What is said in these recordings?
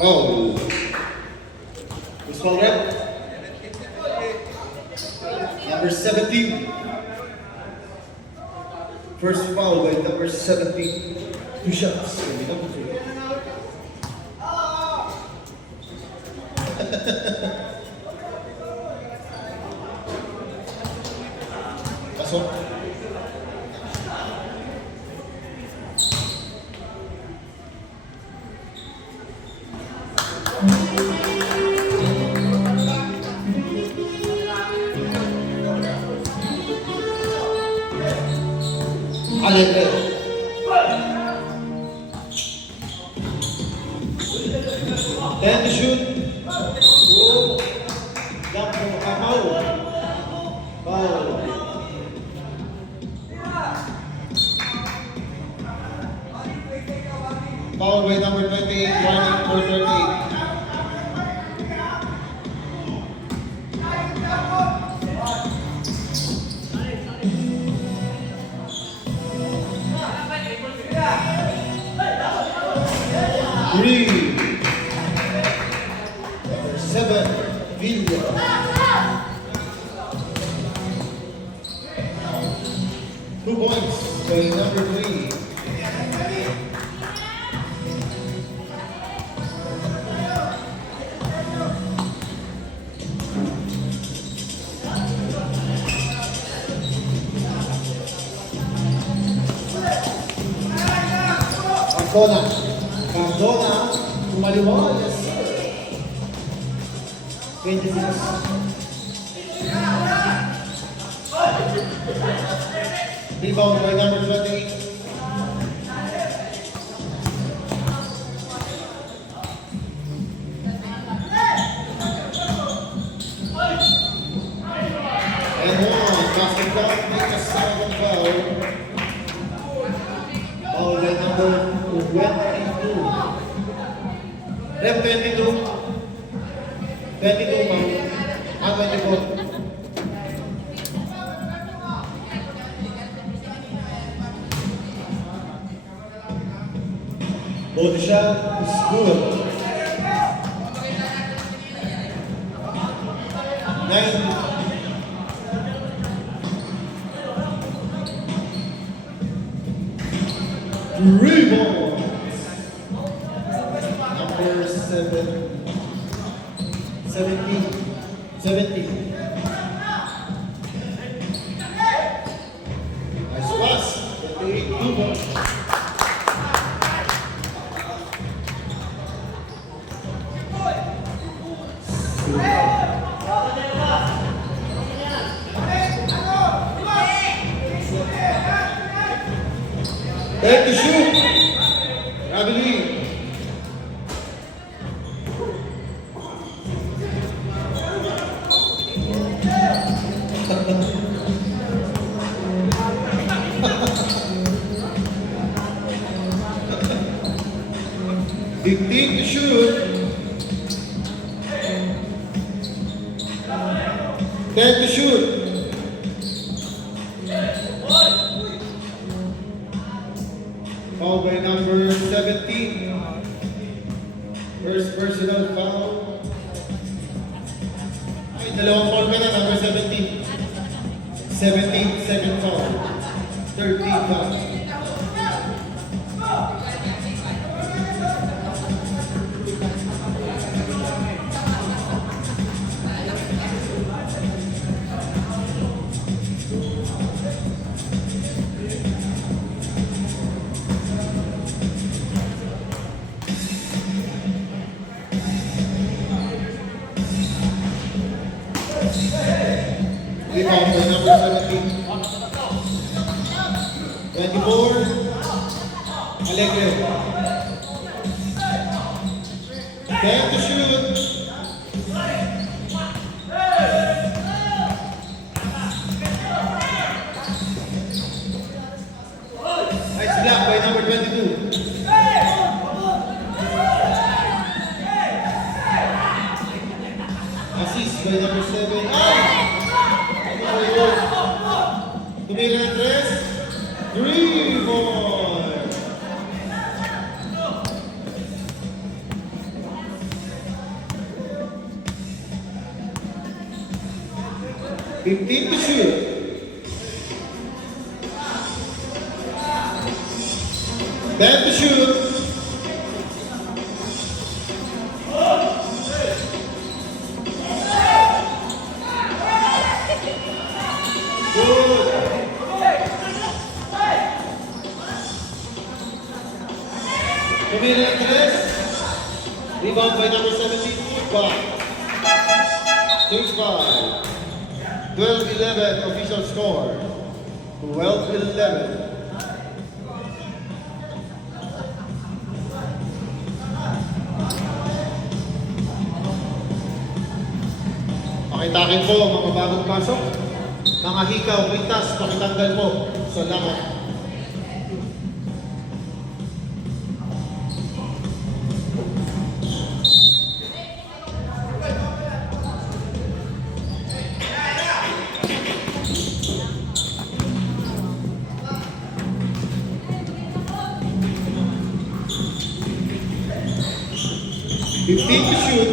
Oh. Who's foul rep? Number 17. First foul by number 17. 2 shots. Number 3. Pasok. Alegre. 10 to shoot. Jump from foul. Foul. Foul by number 28, running for 38. Three. Number 7, Villa. Two points by number 3. Cardona, kumaliwa, yes sir. 26. Rebound by number 28. And one, basket count, make a second foul. Foul by number 22. Rep 22. 22 foul. 24. Both shot is good. 9. Rebound. Number 7. 17. 17. Nice pass. 28. 2 points. Back to shoot. Rabili. Big thing to shoot. 10 to shoot. Foul by number 17. First personal foul. Ay, dalawang foul pa na, number 17. 17, second foul. 13 foul. Rebound by number 17. 24. Alegre. 10 to shoot. Nice block by number 22. Assist by number 7. Tumira ng 3. 3 points. 15 to shoot. 10 to shoot. Good. Tumira ng 3. Rebound by number 17, Tugbay. Tugbay. 12-11 official score. 12-11. Pakitakin po mga bagong pasok. Mga hikaw, kwintas, pakitanggal po. Salamat. Fifteen to shoot.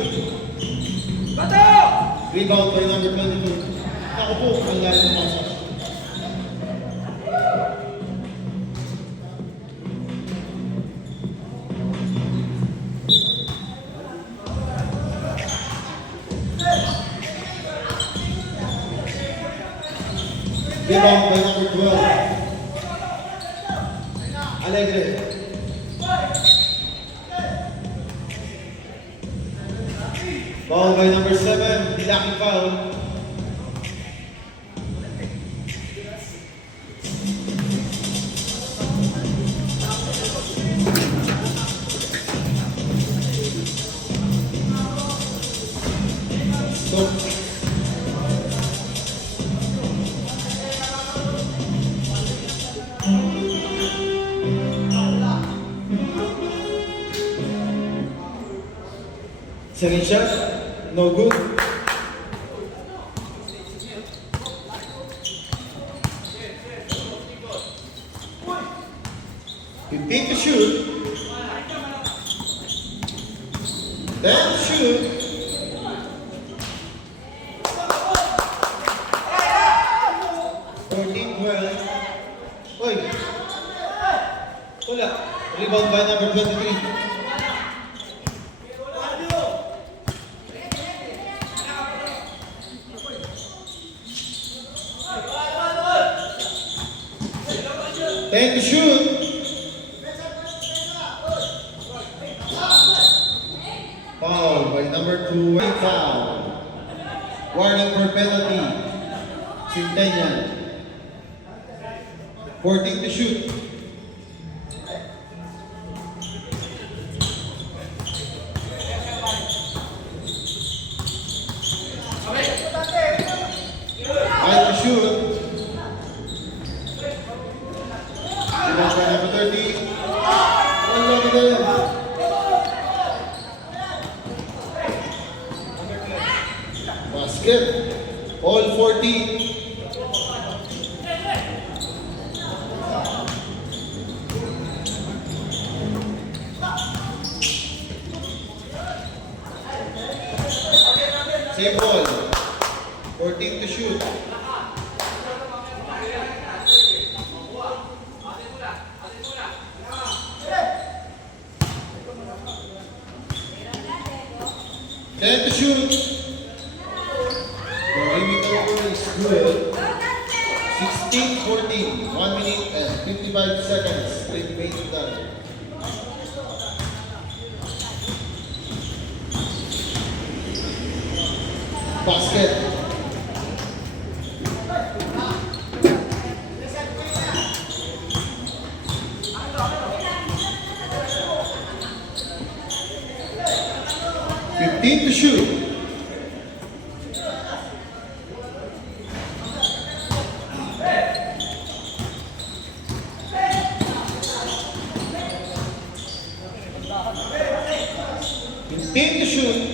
Rebound by number 22. Ako po, ang lahat ng pasok. Rebound by number 12. Alegre. Foul by number 7, Dilaki foul. So, second shot, no good. Fifteen to shoot. 10 to shoot. Oy! Wala. Rebound by number 23. And to shoot. Foul by number 2. Foul. Warning for penalty. Centennial. 14 to shoot. Five to shoot. Number 30. Basket. All 40. Same ball. 14 to shoot. Ten to shoot. The limit over is good. 16-14. 1 minute and 55 seconds. Remaining time. Basket. Fifteen to shoot.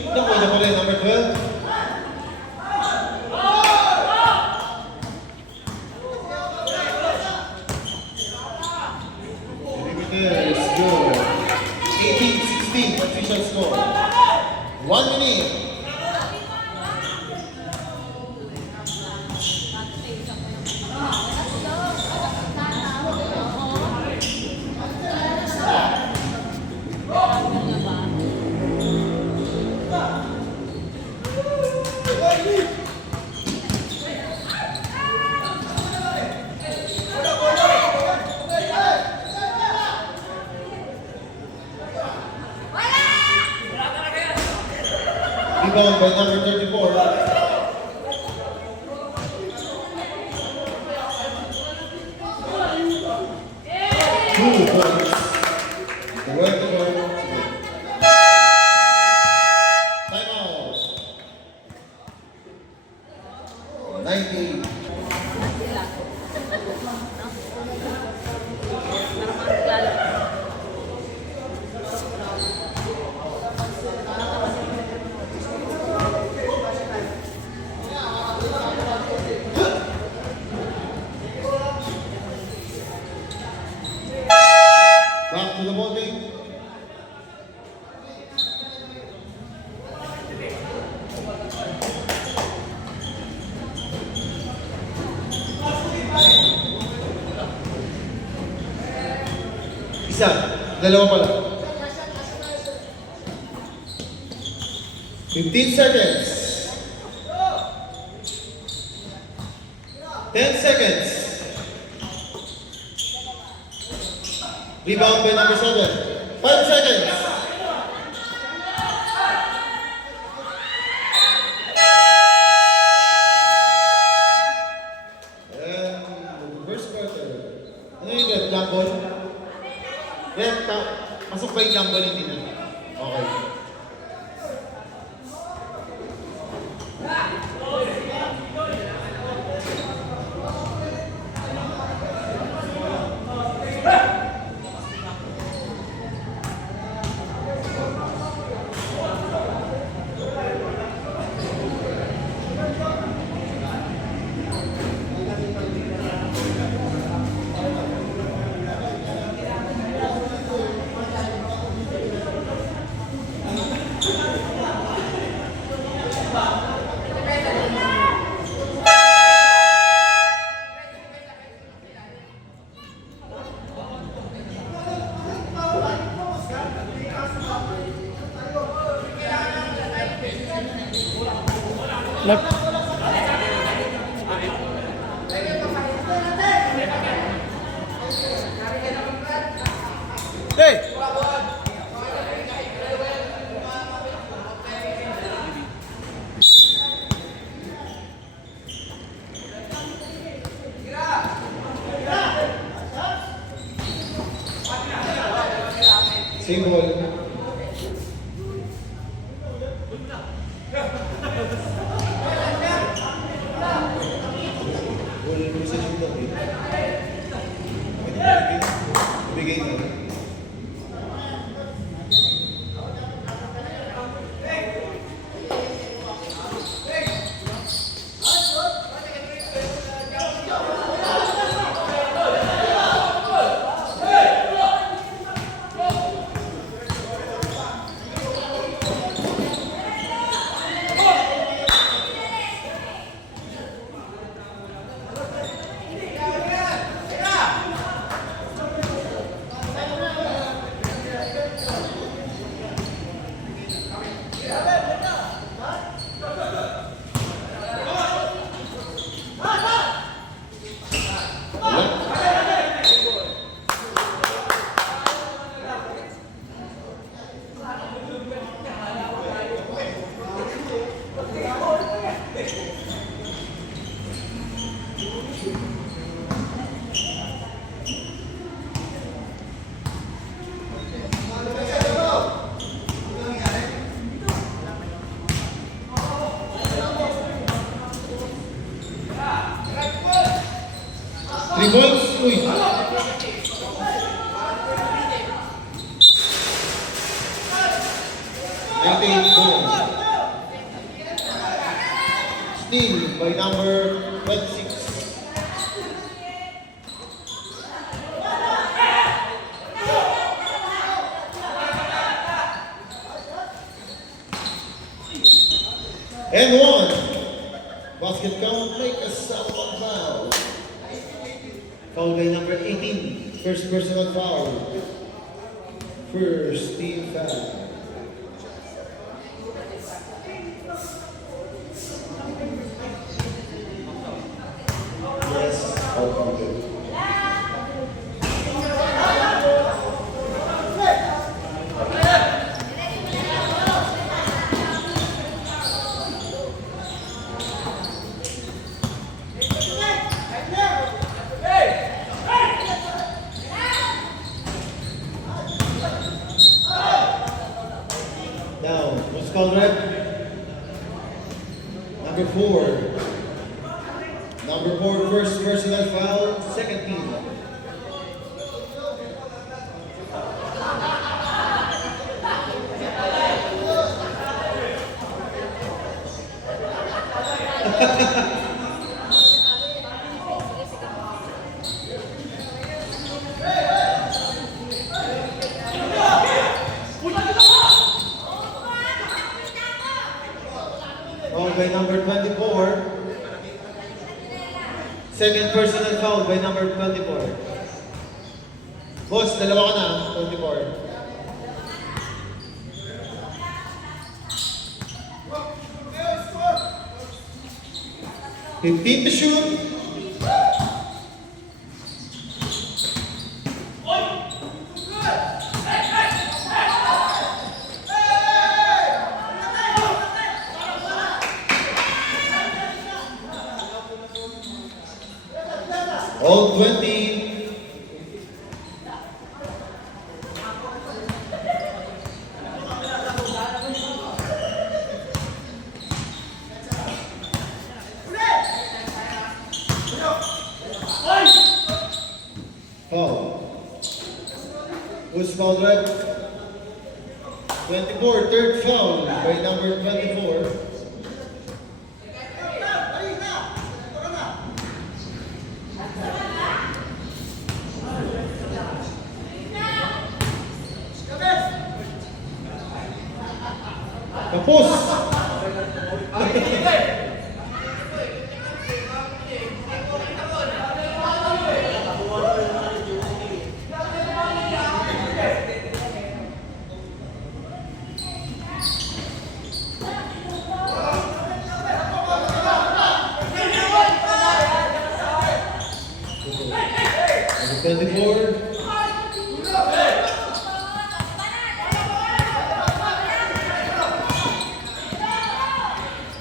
Ito po, ito pala number 12. Is good. 18-16 official score. 1 minute. Rebound by number 34. 2 points. The word to go. Timeout. 90. Back to the ball game. Isa, dalawa pala. 15 seconds. 10 seconds. Rebound by number 7. 5 seconds. And the first quarter. Ano yung red? Jump ball? Red, pasok ba yung jump ball hindi na? Okay. Left. Hey! Same ball. Wala mo sa shoot up eh. Bigay na. Three balls, uy. Steal by number 26. And one. Basket count, make a someone foul. Foul by number 18. First personal foul. First team foul. Yes, all counted. Who's called red? Number 4. Number 4, first personal foul, second team. Fouled by number 24. Second personal foul by number 24. Boss, dalawa ka na, 24. Fifteen to shoot. All 20. Foul. Who's fouled red? 24, third foul by number 24. Tapos! Number 24.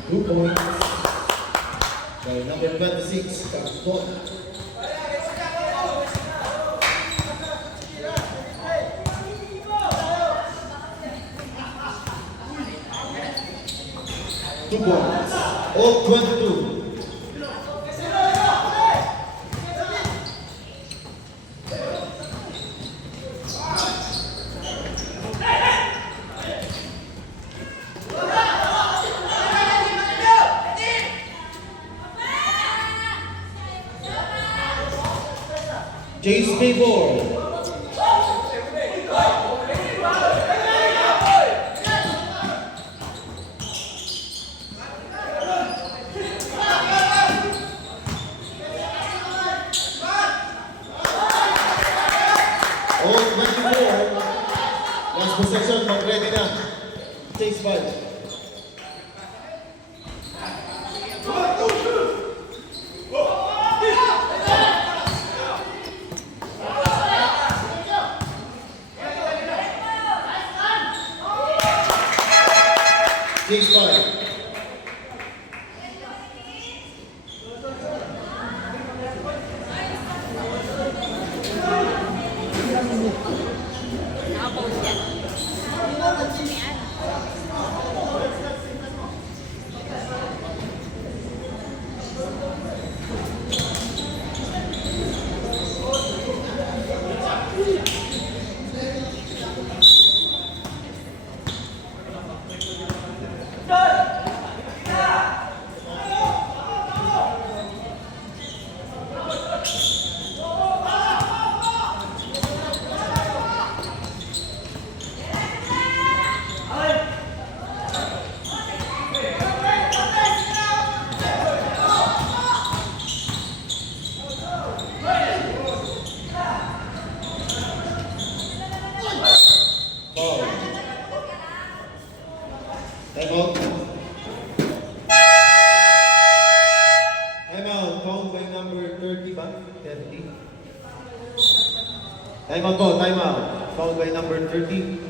2 points by number 26, Kapon. Two points, all 22. Jace Paybor. All 24. Last possession, mag-ready na. Chase ball. Chase ball. Time out. Time out. Foul by number 30 ba? 30. Time out po. Time out. Foul by number 30.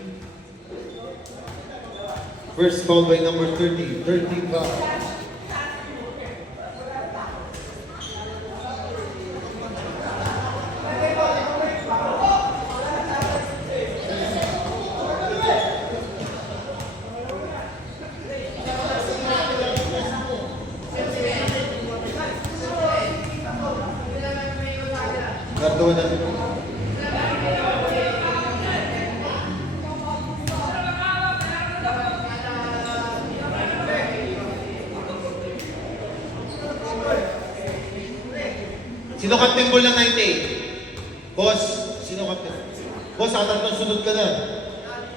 First foul by number 30. 30 foul. cut mo yung ball ng 98. Boss, sino cut mo? Boss, tatlong sunod ka na.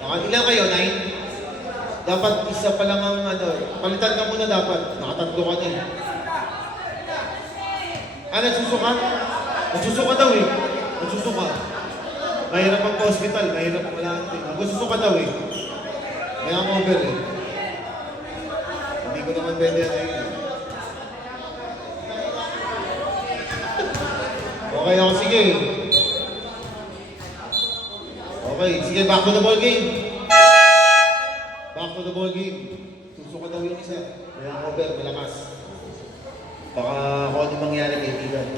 Ilan kayo? 9? Dapat isa pa lang ang ano, palitan ka muna dapat. Nakatatlo ka na eh. Nagsusuka? Nagsusuka daw eh. Nagsusuka. Mahirap ang hospital, mahirap ang wala natin. Nagsusuka daw eh. May hangover eh. Hindi ko naman pwede na yun. Okay ako, sige. Okay, sige, back to the ball game. Back to the ball game. Susuka daw yung isa. May hangover, malakas. Baka kung ano mangyari kay Tigan.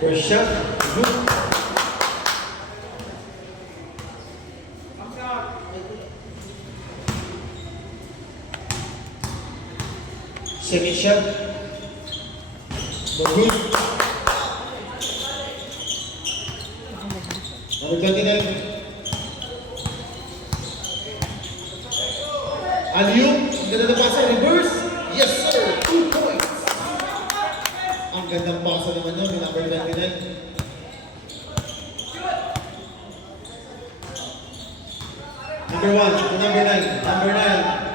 First shot, good. Second shot, good. Number 29. Alium, ganda na pasa, reverse. Yes sir, 2 points. Ang gandang pasa naman yun, yung number 29. Number 1, to number 9. Number 9.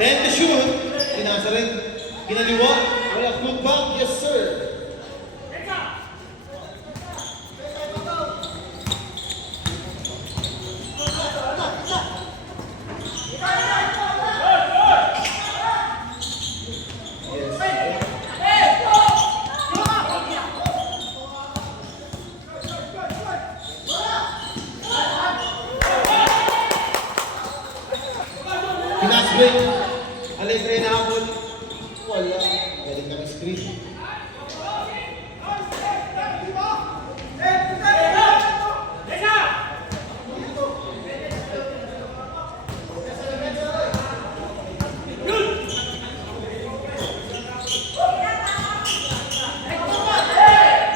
10 to shoot. Pinasa rin. Kinaliwa. Wala foot back. Yes sir. Pinasbreak. Alegre na habol. Wala. Galing kami screen.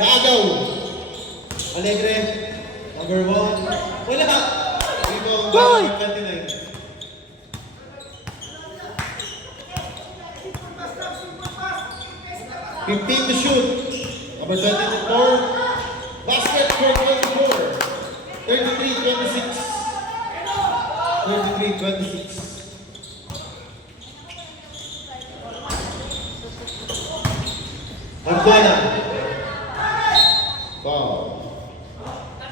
Naagaw. Alegre. Number 1. Wala. Dito ang number 29. 15 to shoot. Number 24. Basket for 24. 33-26. 33-26. Antuana. Wow.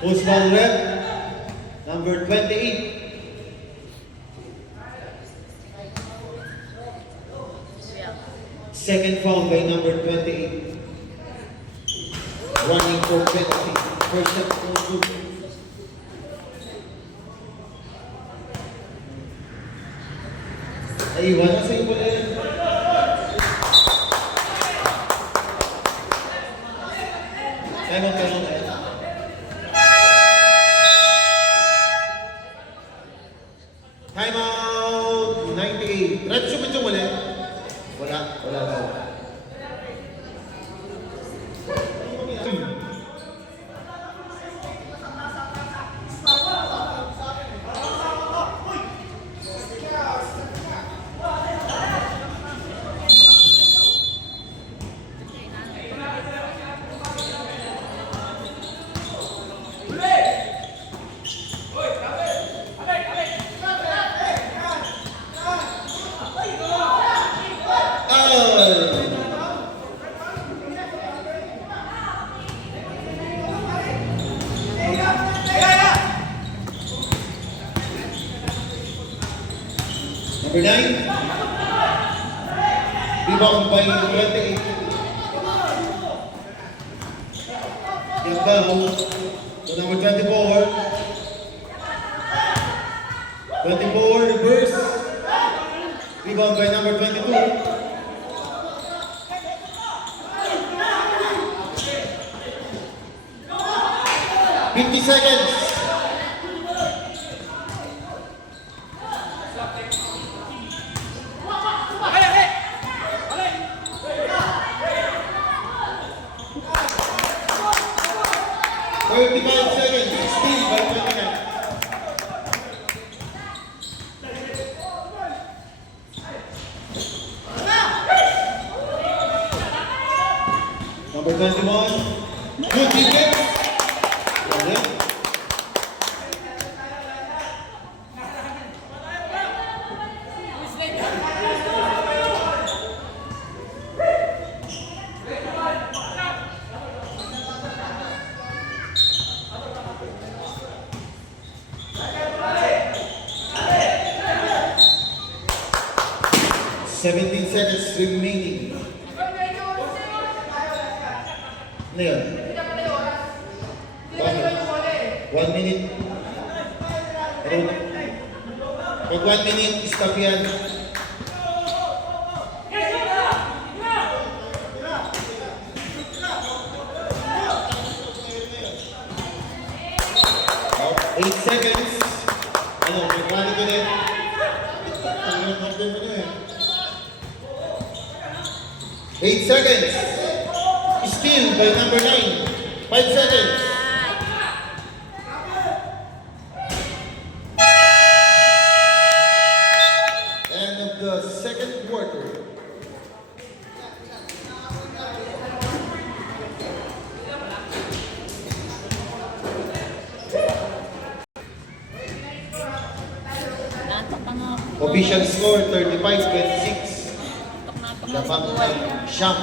Post ball rep. Number 28. Second foul by number 28. Running for penalty. First shot for good. Ay, iwan na sa'yo pala yun. Time out na yan. Time out 98. Red shoot ito ulit. Wala daw. Number 9. Rebound by 28. Young down to number 24. 24 reverse. Rebound by number 22. 50 seconds. Seconds, still by 29. Number 21. Good defense. Well done. Seventeen seconds remaining. Ano yun? 1 minute. Pag 1 minute, stop yan. Oh, 8 seconds. Ano, mag-rally ko din. Ang hirap mo na eh. 8 seconds. Still by number 9. 5 seconds. End of the second quarter. Official score 35-26. Labang ng Siyam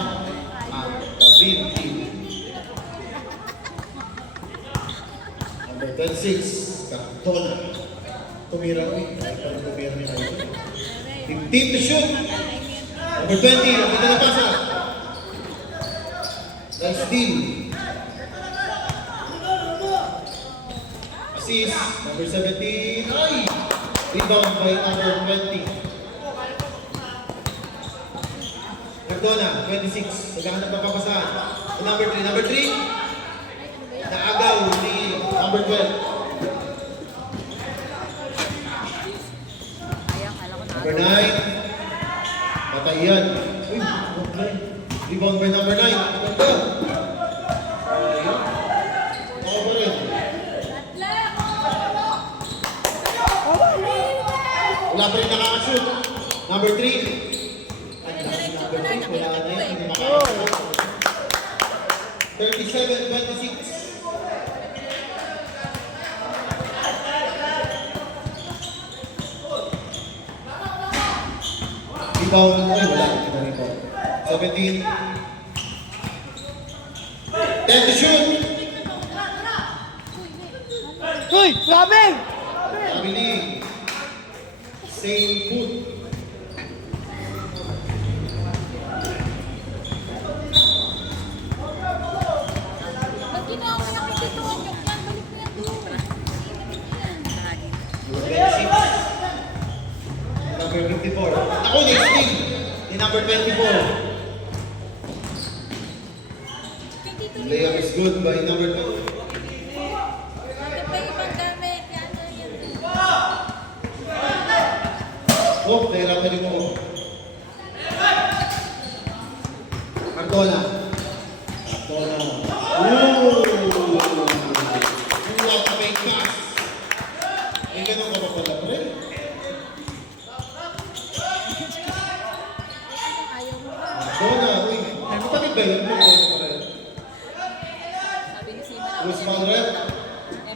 ang Green Team. Number 26, Cantona. Tumira ko eh. Parang tumira niya kayo. 15 to shoot. Number 20, ang ganda na pasa. Nice steal. Assist, number 17. Ay! Rebound by number 20. Cardona, 26. Naghahanap ng papasahan. Number 3. Number 3. Naagaw ni number 12. Number 9. Patay yan. Uy, rebound by number 9. Ganda. Ako pa rin. Wala pa rin nakakashoot. Number 3. Wala na yun, hindi makakashoot. 37-26. Rebound. Ay, wala. Hindi na rebound. 17. 10 to shoot. Uy! Grabe! Sabili. Same foot. Ba't ginawa ko yung itutuan yung yan? Balik mo yan doon. Number 26. Number 54. Ako, next team. Ni number 24. Layup is good by number 2. Ito pa ibang gamit. Yan na yan. Oh, nahirapan din ako. Cardona. Cardona. Ooh! Wala ka may pass. May ganun ka pa pala, pre? Ayaw mo. Cardona, uy. Kapatid ba yun? Sabi ni Sima na. Bruce Malred,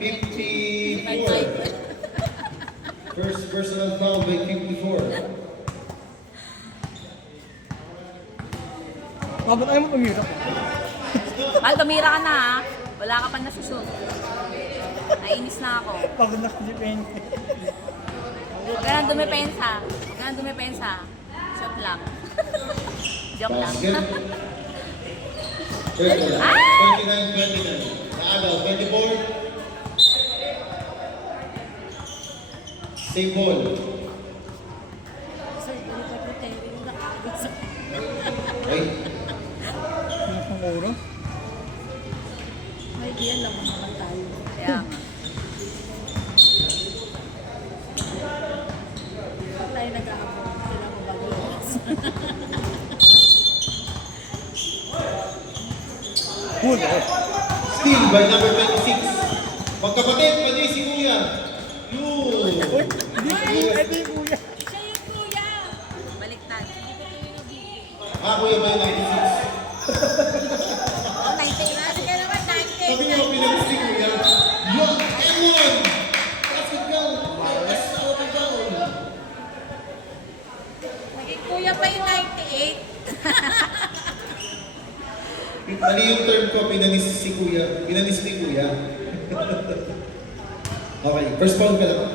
54. First personal foul by 54. Bakit ayaw mo tumira? Mahal, tumira ka na ha. Wala ka pang nasusot. Nainis na ako. Pagod na kasi Penny. Huwag ka nang dumipensa. Huwag ka nang dumipensa. Shot lang. Joke lang. Basket. First one. 29-29. Naagaw, 24. Same ball. Sir, balik ka po tayo yung nakakabit sa... Ay, Ang oro. May diyan lang naman tayo. Kaya nga. Pag tayo nag-aabot, sila mo bago lumabas. Cool eh. steal by number 26. Magkapatid, pwede si Kuya. Yun. Uy! Hindi kuya! Siya yung kuya! Baliktad. Hindi ko kayo nabigay. Ah, Kuya ba yung 96? Kasi ka naman, 98. Sabi mo, pinalis ni Kuya. Yan! Ewan! Basket goal! Yes, out of goal! Naging kuya pa yung 98. Mali yung term ko, pinanis si Kuya. Pinanis ni Kuya. Okay, first foul ka lang.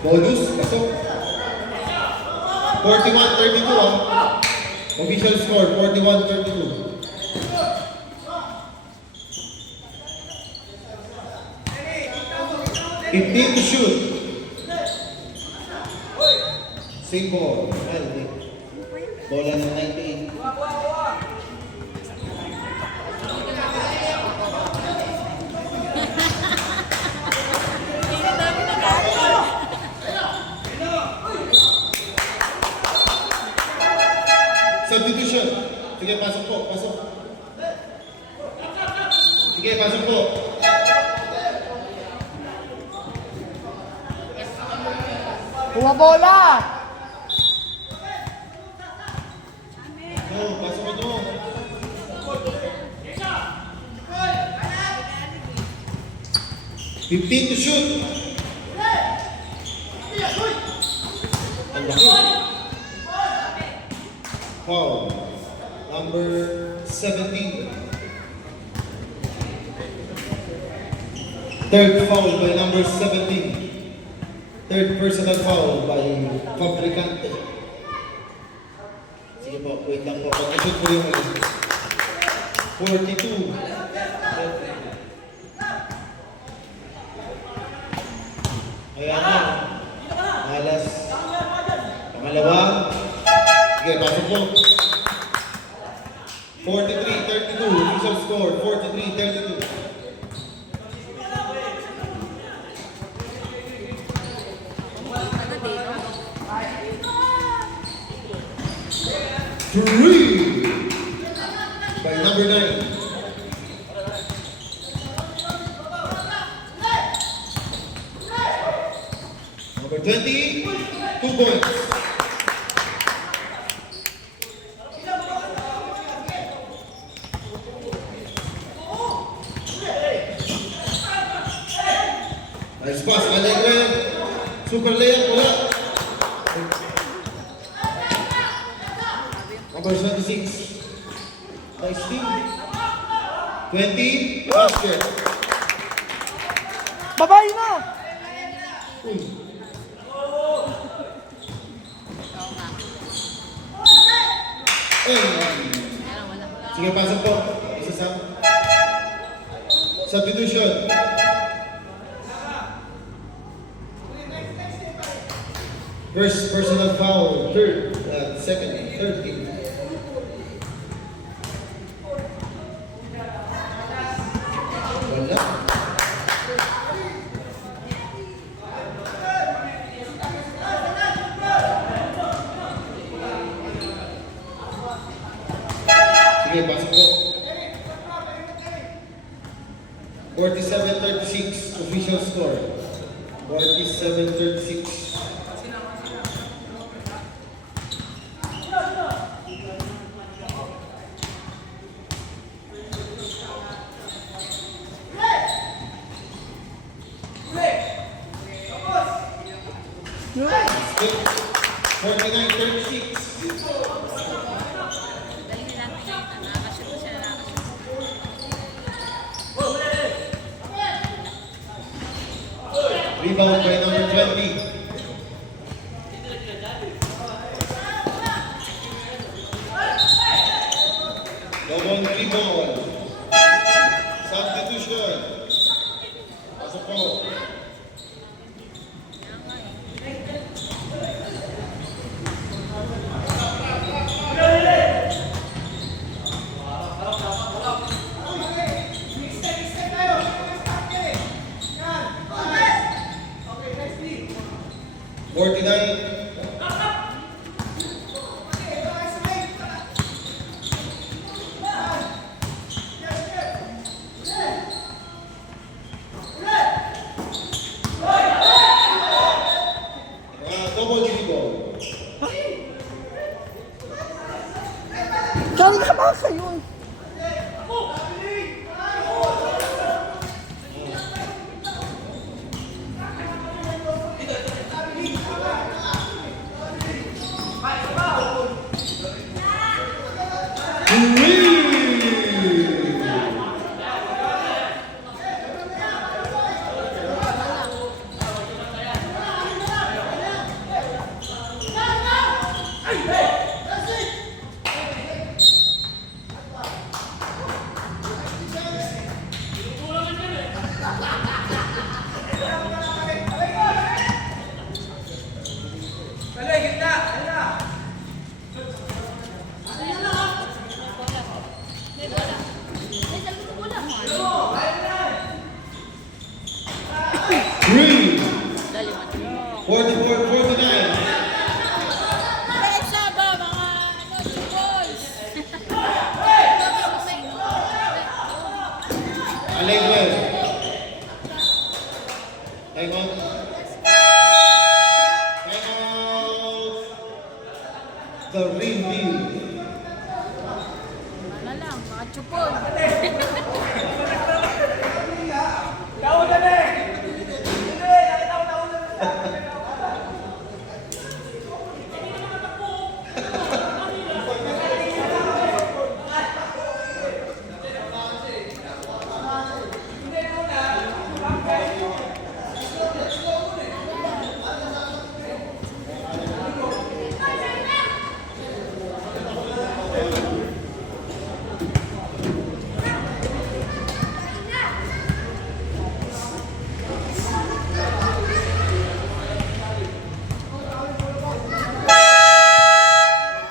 Bonus, pasok. 41-32 ah. Official score, 41-32. Fifteen to shoot. Same ball. Ay, hindi. Bola ng 98. Substitution. Sige, pasok po. Pasok. Sige, pasok po. Kuha bola! No, pasok ko no. Fifteen to shoot. Ang laki. Foul. Number 17. Third foul by number 17. Third personal foul by Fabricante. Sige po, wait lang po. Pag-shoot po yung 42. Ayan na. Alas. Pangalawa. Sige, pasok po. 43-32. Official score, 43-32. Three by number 9. Number 20, 2 points. Nice pass, Alegre. Super layup, wala. Number 26. Nice team. 20, basket. Babay na! Uy. Sige, pasok po. Isa sa substitution. First personal foul, third, second, third team. Wala. Sige, pasok po. 47-36, official score. 47-36. Yeah. 49-36. Galing na natin yun. Nakakashoot siya na nakakashoot. Rebound by number 20. Double rebound. Substitution. Pasok po. Double rebound. Kayo. Three, Dali man. 44-49. Pensa ba mga boys? Alegre. Time out. Time out. The real deal. Wala lang, mga chupon.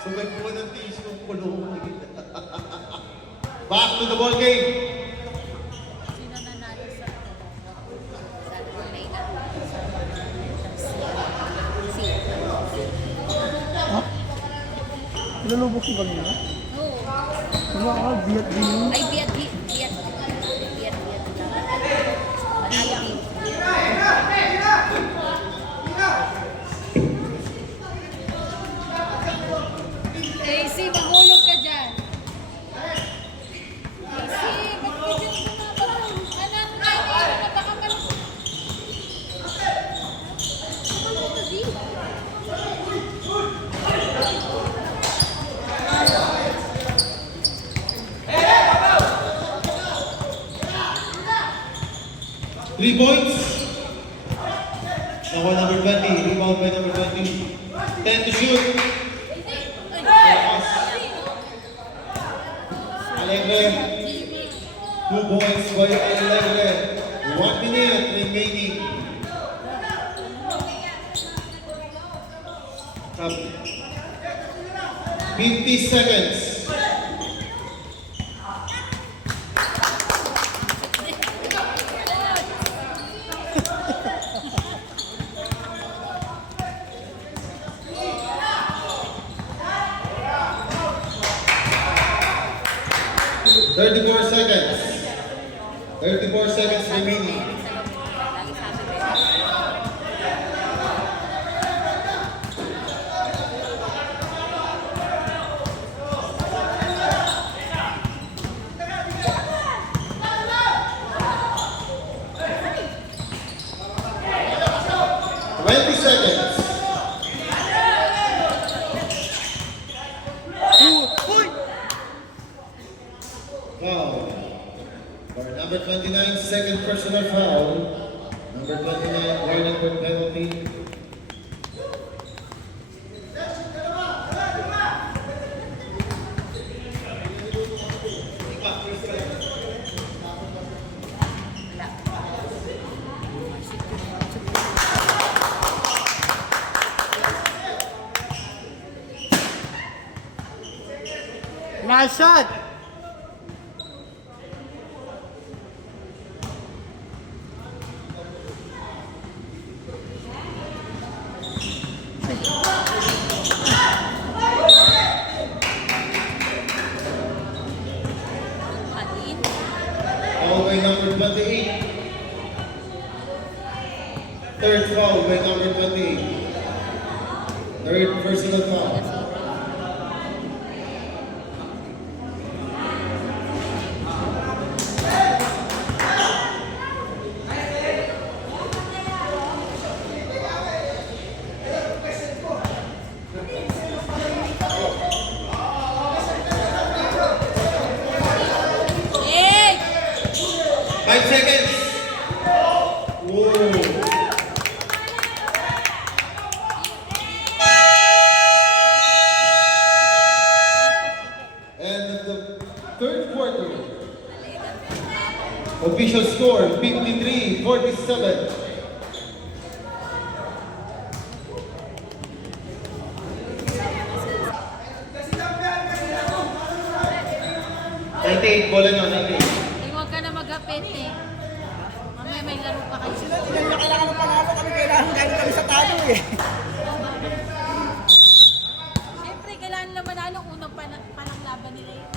Sabay po ng tissue ng kulong. Back to the ball game. Sino nanalo sa Malayna? Nalulubog ko kanina. Oo. Ano ka? Biyat din. Ay, biyat. Manalo din. Casey, mahulog ka dyan. Casey, ba't ka dyan bumabang? Anak, baka malulog. Malulog ka di. Three points. Nakuha number 20. Rebound by number 20. 10 to shoot. Alegre. 2 points by Alegre. 1 minute remaining. Up. 50 seconds. Thirty-four seconds. 34 seconds remaining. Lagi sabi ko. Twenty seconds. Foul. For number 29, second personal foul. Number 29, warning for penalty. Nice shot! Patin. Foul by number 28. Third foul by number 28. Third personal foul. Initial score, 53-47. Bola nyo, 98. Huwag ka na mag-apit eh. Mamaya may laro pa kayo. Hindi na kailangan ng panalo kami. Kailangan galing kami sa talo eh. Siyempre, kailangan naman manalo unang panang laban nila yun.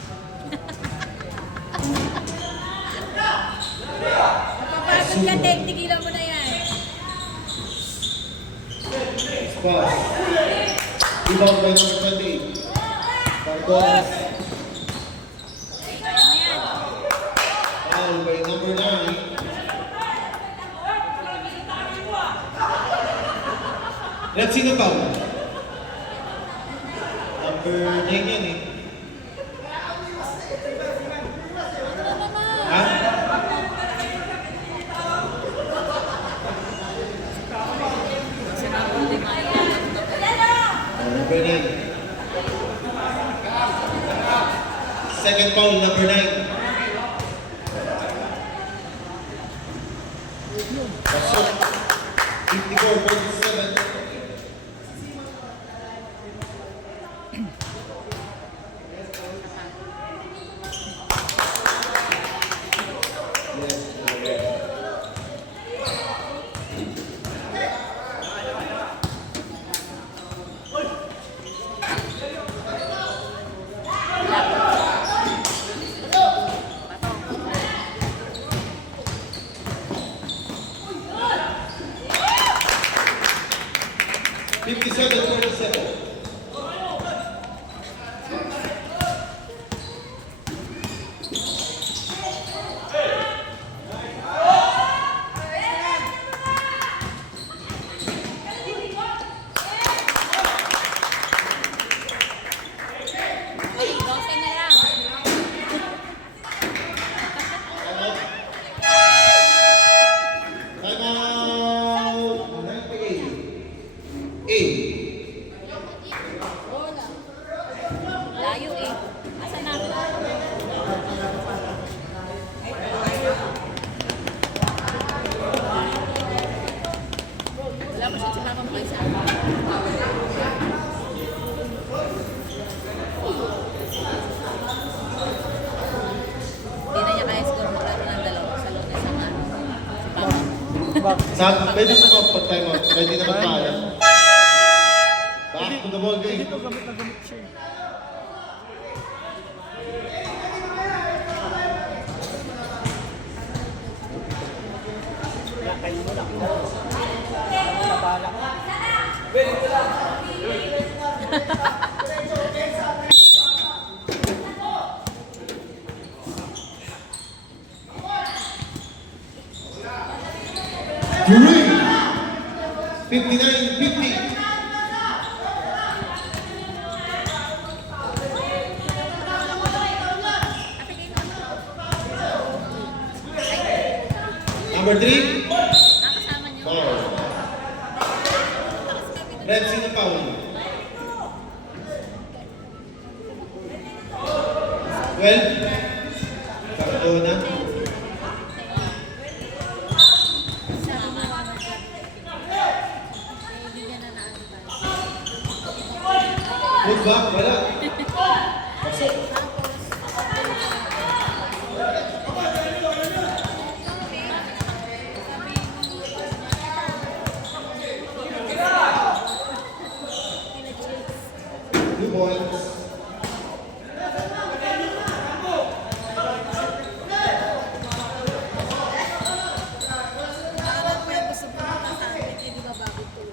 Mapapagod ka, Tek. Tigilan mo na yan. Pass. Rebound by number 28. Barbones. Kaya mo yan. Foul by number 9. Let's see the foul. Number 9 yan eh. Ha? Sinabot din mga yan. Number 9. Second foul, number 9. Pasok. 54-47. Ay, 12 na lang. Time out! 98. 8. Layo eh. Asan na? Wala pa siya si Papa Malaysia. Hindi na niya kaya siguro maglaro ng dalawa sa Lunes ang ano. Si Papa. Pwede sa mga pag-time out. Pwede na magpaalam. Back to the ball game. Ito gamit na gamit siya. Kayo mo lang. Nabala. Three. 59-50. Number 3. Ang kasama niyo. Foul. Red, sino foul? 12. Cardona. Good ba? Wala. Pasok. Blue points.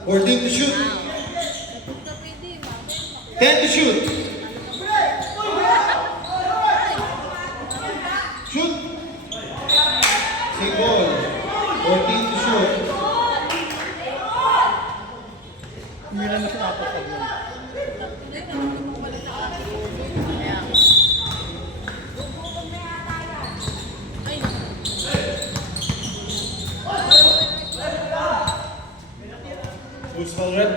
Fourteen to shoot. 10 to shoot. Shoot. Same ball. 14 to shoot. Mira na siya apat sa yun. Who's foul red?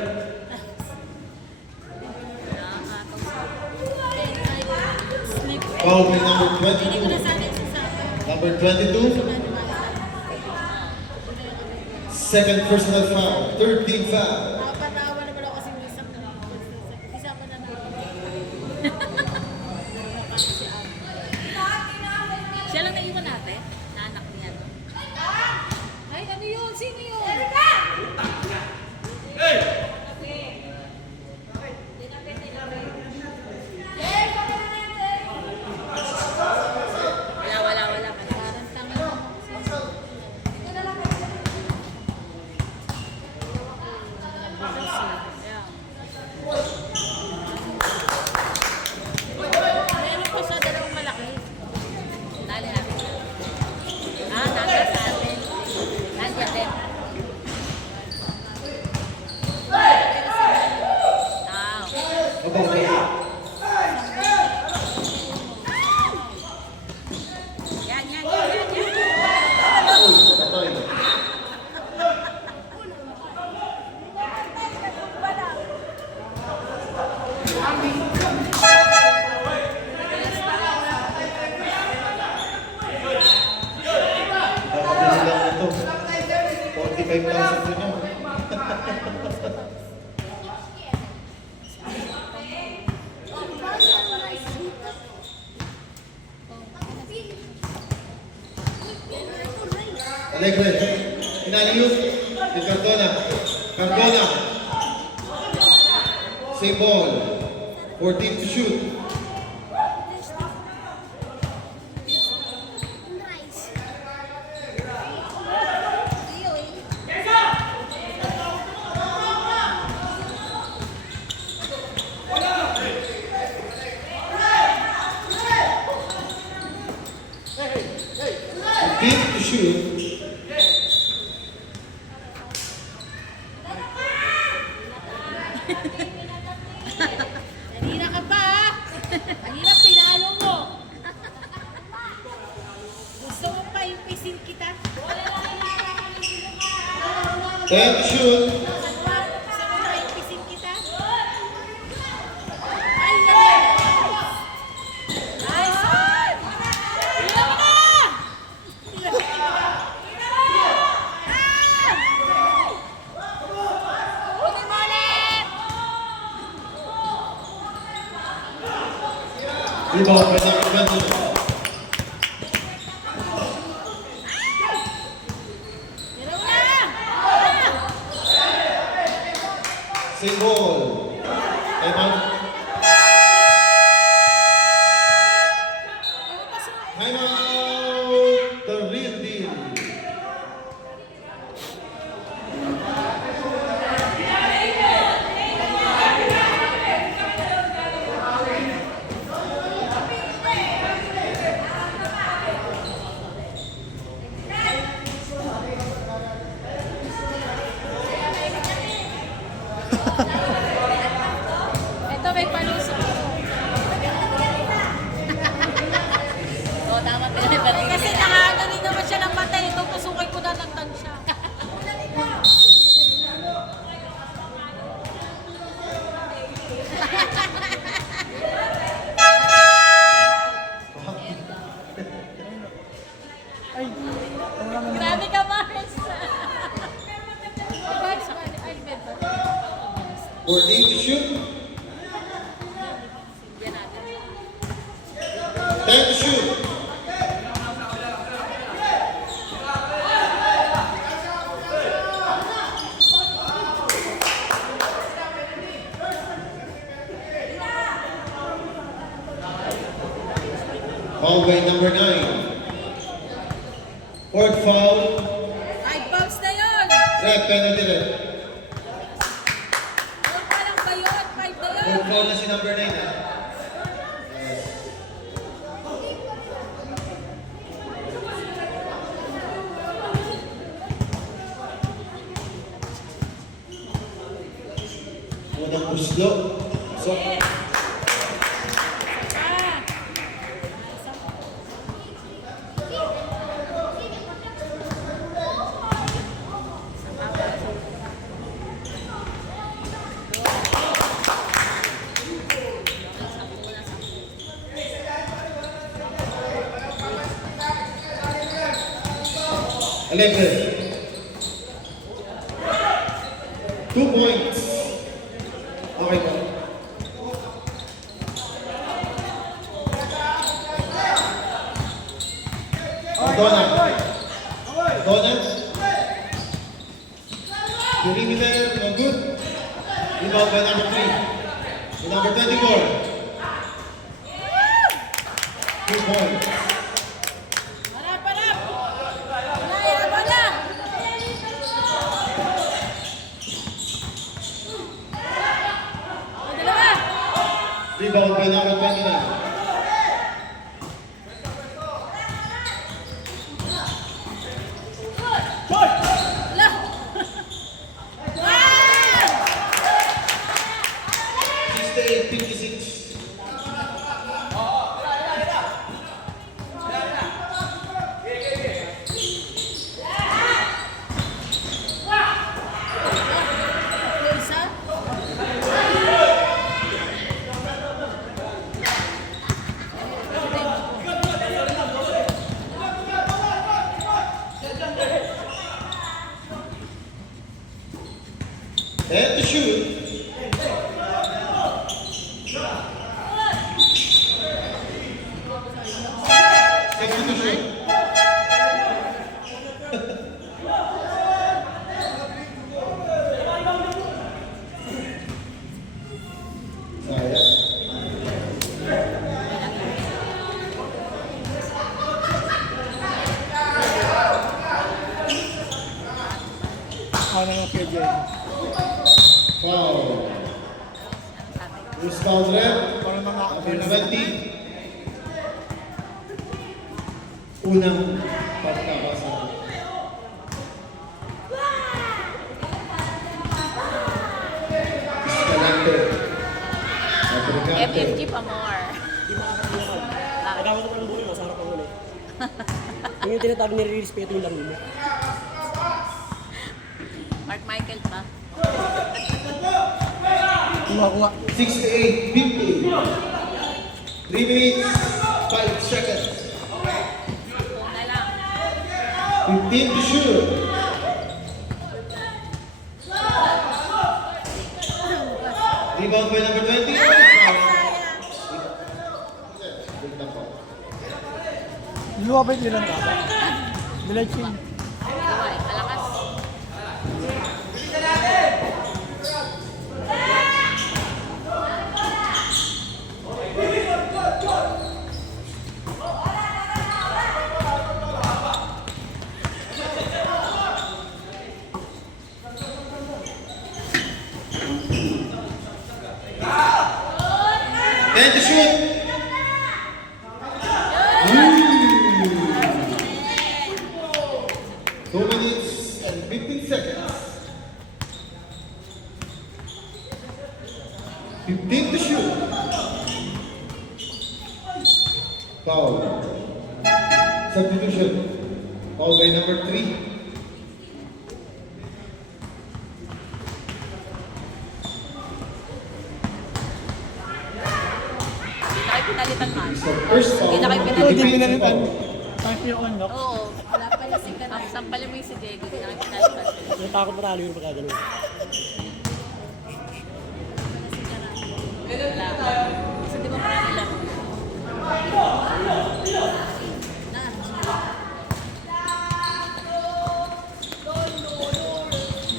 Foul by number 22. Number 22. Second personal foul. Third team foul. Nakapatawa naman ako kasi isang ko na Siya lang naiwan natin? Na anak niya. Ay, ano yun? Sino yun? Wala. Parang tanga. Meron pa sa dalawang malaki. Dali natin. Nasa sa atin. Nandiyan din. Okay. Yan. Patay. Nakabili lang ito. 45,000 din yun. Alegre. Inaliyot. Di Cardona. Same ball. 14 to shoot. Deep to shoot. Nanira ka pa ha? Ang hirap, pinalo mo. Gusto mo pa ipisin kita? 10 to shoot. Gusto mo pa ipisin kita? Ay, nice! Ilaw mo na! Kunin mo ulit! Rebound by Sacramento. Ilaw na! Same ball. Time out. Time out. The real deal. Ito may palusok. Oo, tama pinapatid. Kasi nakaano din naman siya ng patay. Ito, pasukin ko na ng tansya. Grabe ka, Mars. 14 to shoot. 10 to shoot. Foul by number 9. Fourth foul. 5 balls na yun. Red penalty red. Huwag pa lang ba yun? 5 na yun. Fourth foul na si number 9 ah. Unang puslo. So, Alegre. 2 points. Okay ba? Donna. Perimeter, no good. Rebound by number 3. The number 24. 2 points. Harap, harap! Wala, wala! O, dalawa! Rebound by number 29. Wala! Ah! 68-56. Tatlo isa? And to shoot. Second to shoot. Sayang. Ano nga kaya dyan? Foul. Loose foul rep. Para mga Number 20. Unang pagkakasa. Escalante. Fabricante. FFG pa more. Nagkakaroon ko ng bulo mo, sa harap ang ulo. Yung tinatawag ni respeto yung laro mo. Mark Michael pa. Kuha. 68, 50. 3 minutes, 5 seconds. Kung na lang. 15 to shoot. Rebound by number 20. Good na po. Luwabay nilang dapat. Diretsin. Kawai, malakas. And to shoot. Ooh. 2 minutes and 15 seconds. 15 to shoot. Foul. Substitution. Foul by number 3. Hindi na kayo pinalitan, man. So first foul. Hindi na kayo Ito, di pinalitan. pinalitan. Thank you, unlock. Oo. Wala pala si Kanay. Sampalin mo yung si Diego. Hindi na kayo pinalitan. Natakot pa talo yung pagkagano'n. Wala. Kasi di ba marami lang? Na.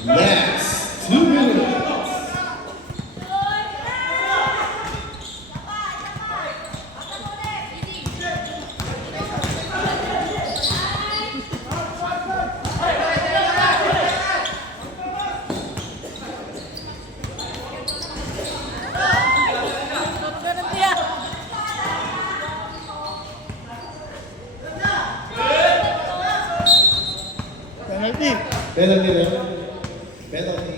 Last 2 minutes. Ganun siya. Penalty. Penalty na. Penalty.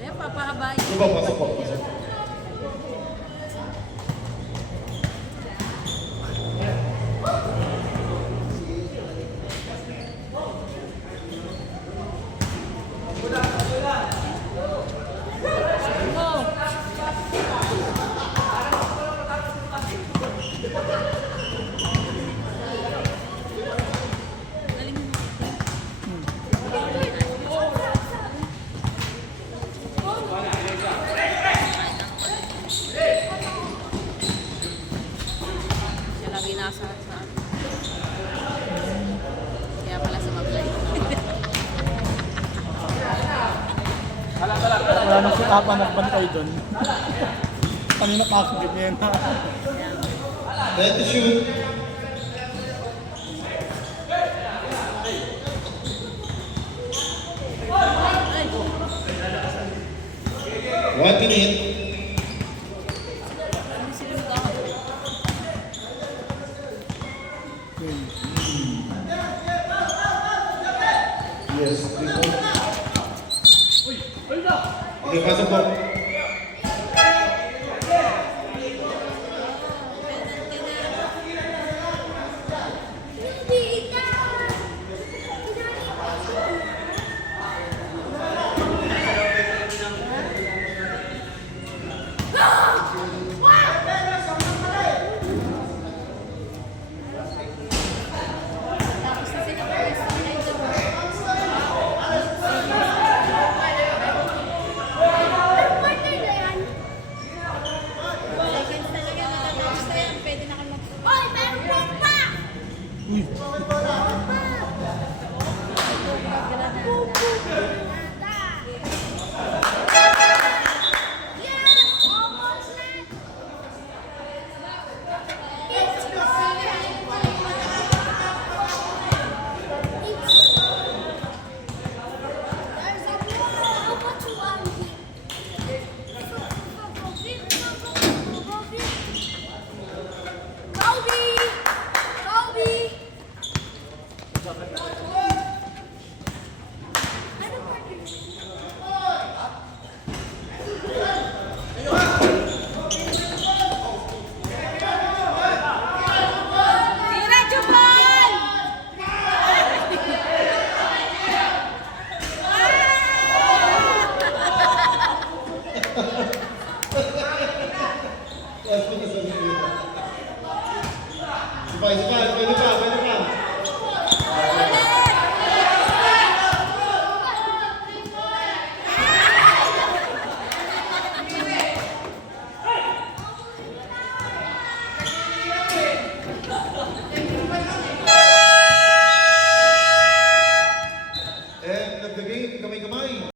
Ayan, papahabayin. Diba, pasok po, pasok. Go. Galing mo. nasikapan nagbantay doon. Kanina pa ako ganyan. Ready to shoot. One minute. Hindi sila nag-aaway. Yes. Okay, pasok po.